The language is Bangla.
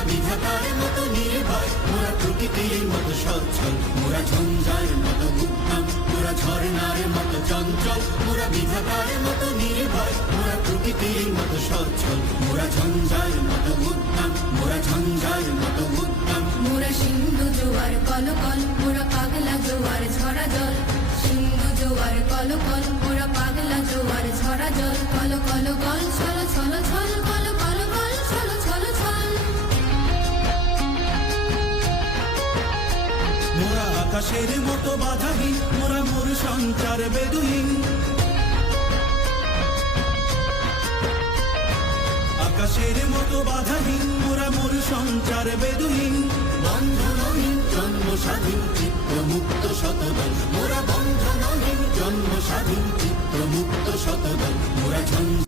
মোরা বিধাতার মতো নির্ভয়, মোরা প্রকৃতির মতো সচ্ছল, মোরা ঝঞ্ঝার মতো উদ্যম, মোরা ঝর্ণার মতো চঞ্চল, মোরা বিধাতার মতো নির্ভয়, মোরা প্রকৃতির মতো সচ্ছল, মোরা ঝঞ্ঝার মতো উদ্যম, মোরা ঝঞ্ঝার মতো উদ্যম। মোরা সিন্ধু জোয়ার কলকল, মোরা পাগলা জোয়ার ঝরা জল, সিন্ধু জোয়ার কলকল, মোরা পাগলা জোয়ার ঝরা জল, কল কল কল ছল ছল ছল, কল কল কল ছল ছল ছল। মোরা আকাশের মতো বাধাহীন, মোরা মোর সঞ্চার বেদুহীন, আকাশের মতো বাধাহীন, মোরা মোর সঞ্চার বেদুহীন। বন্ধনহীন জন্ম স্বাধীন চিত্ত মুক্ত শতদল, মোরা বন্ধনহীন জন্ম স্বাধীন চিত্ত মুক্ত শতদল, মোরা